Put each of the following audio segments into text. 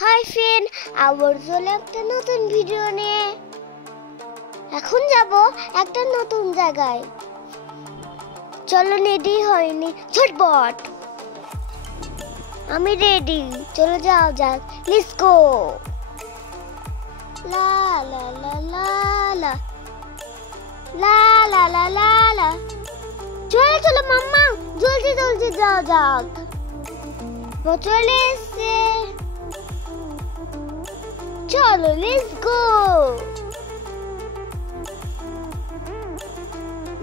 Hi friend, আবার চলে একটা নতুন ভিডিও নিয়ে। এখন যাব একটা নতুন জায়গায়। চলো, রেডি হয়নি, ঝটপট। আমি রেডি, চলো যাও যাক, লেটস গো। লা লা লা লা লা লা লা লা লা লা। চলো চলো মাম্মা, জলদি জলদি যাও যাক। চলে এসছে, চলো লেটস গো।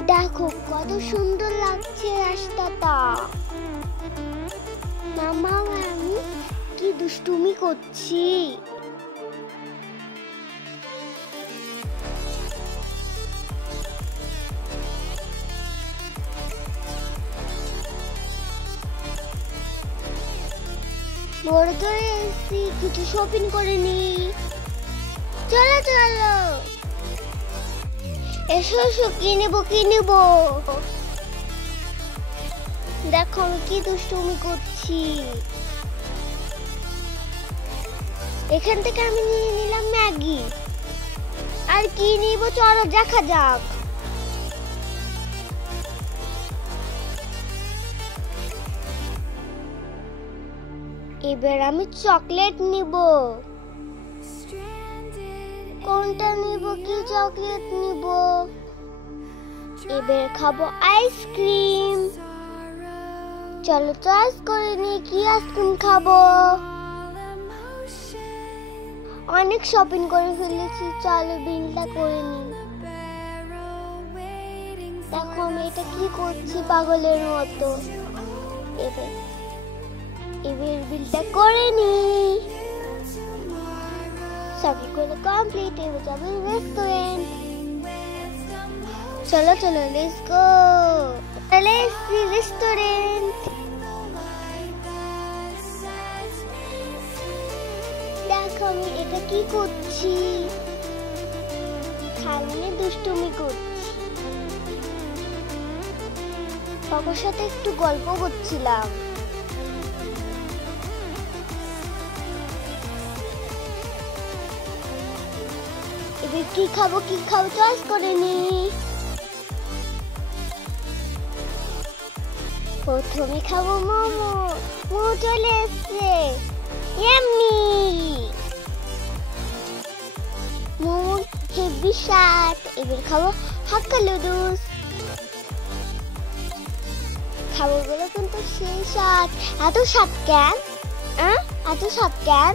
দেখো কত সুন্দর লাগছে রাস্তাটা। মামা আমি কি দুষ্টুমি করছি। বড় ধরে এসছি, কিছু শপিং করে নি। চলো চলো, এসো এসো, কি নেবো কি নেবো। দেখো আমি কি দুষ্টুমি করছি। এখান থেকে আমি নিয়ে নিলাম ম্যাগি। আর কি নিব চলো দেখা যাক। এবার আমি চকলেট নিব। কোনটা নিব, কি চকলেট নিব। এবার খাবো আইসক্রিম। চলো চয়েস করে নি কি আইসক্রিম খাবো। অনেক শপিং করে ফেলেছি, চলো বিলটা করে নি। দেখো আমি এটা কি করছি পাগলের মতো। এবার বিলটা করে নি। শপিং করে কমপ্লিট, এবার যাবো রেস্টুরেন্ট। চলো চলো লেটস গো। চলে এসছি রেস্টুরেন্ট। দেখো আমি এটা কি করছি, খাওয়ানে দুষ্টুমি করছি। বাবার সাথে একটু গল্প করছিলাম। এবার কি খাবো চয়েস করে নি। প্রথমে খাবো মোমো। মোমো চলে এসছে, ইয়াম্মি। মোমো হেভি স্বাদ। এবার খাবো হাক্কা নুডলস। খাবারগুলো কিন্তু সেই স্বাদ। এত স্বাদ কেন, এত স্বাদ কেন।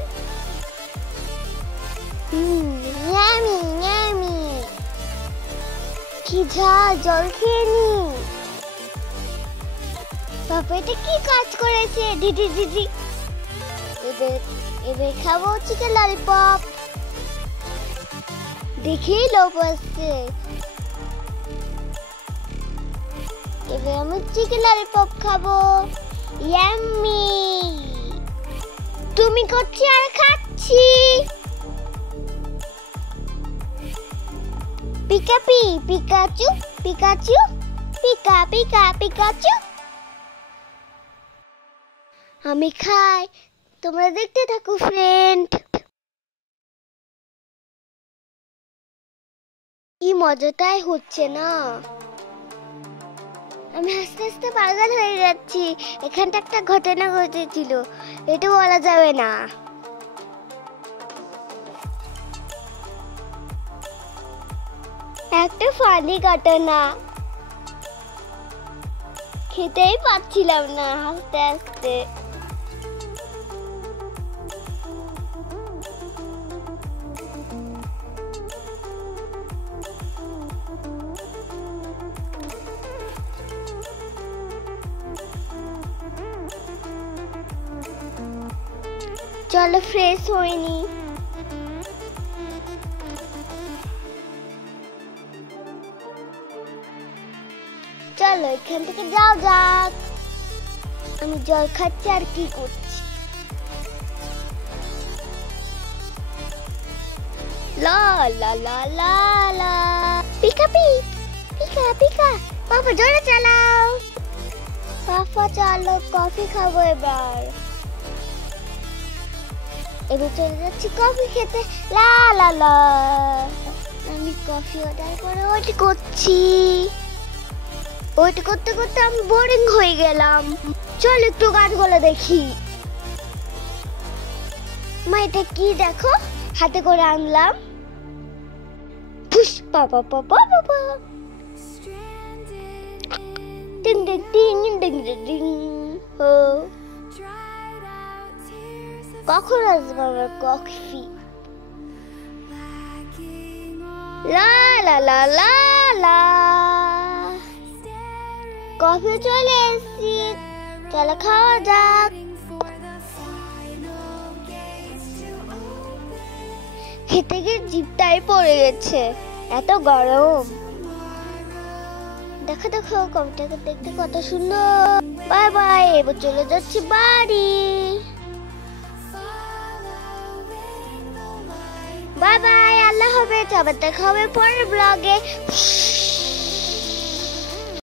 Yummy yummy. কি ঝাল, জল খেয়ে নি। বাবা এটা কি কাজ করেছে, দিদি দিদি। এবার খাবো চিকেন ললিপপ। দেখেই লোভ আসছে। এবার আমি চিকেন ললিপপ খাবো, ইয়াম্মি। তুমি করছি আর খাচ্ছি। পিকাপি Pikachu Pikachu, pika pika Pikachu. আমি খাই, তোমরা দেখতে থাকো ফ্রেন্ড। কি মজাটাই হচ্ছে না। আমি আস্তে আস্তে পাগল হয়ে যাচ্ছি। এখানটা একটা ঘটনা ঘটেছিল, এটা বলা যাবে না। একটা ফানি ঘটনা, খেতেই পাচ্ছিলাম না হাসতে হাসতে। চলো ফ্রেশ হয়নি। চলো এখান থেকে যাও যাক। আমি জল খাচ্ছি আর কি করছি। লা লা লা লা লা, পিকা পিক পিকা পিকা। পাপা জোরে চালাও। পাপা চলো কফি খাবো এবার। এবার চলে যাচ্ছি কফি খেতে। লা লা লা, আমি কফি অর্ডার করে ওয়েট করছি। ওয়েট করতে করতে আমি বোরিং হয়ে গেলাম। চল একটু গাছগুলো দেখি। মা এটা কি দেখো, হাতে করে আনলাম। পুষ্পা পাপা পাপা টিং টিং টিং টিং টিং। ও কখন আসবে আমার কফি? লা লা লা লা লা, কফি চলে এসেছি, চলো খাওয়া যাক। খেতে গিয়ে জিভটাই পড়ে গেছে, এত গরম। দেখো দেখো কফিটাকে দেখতে কত সুন্দর। বাই বাই, এবার চলে যাচ্ছি বাড়ি। বাই বাই, আল্লাহ হাফেজ, আবার দেখা হবে পরের ব্লগে।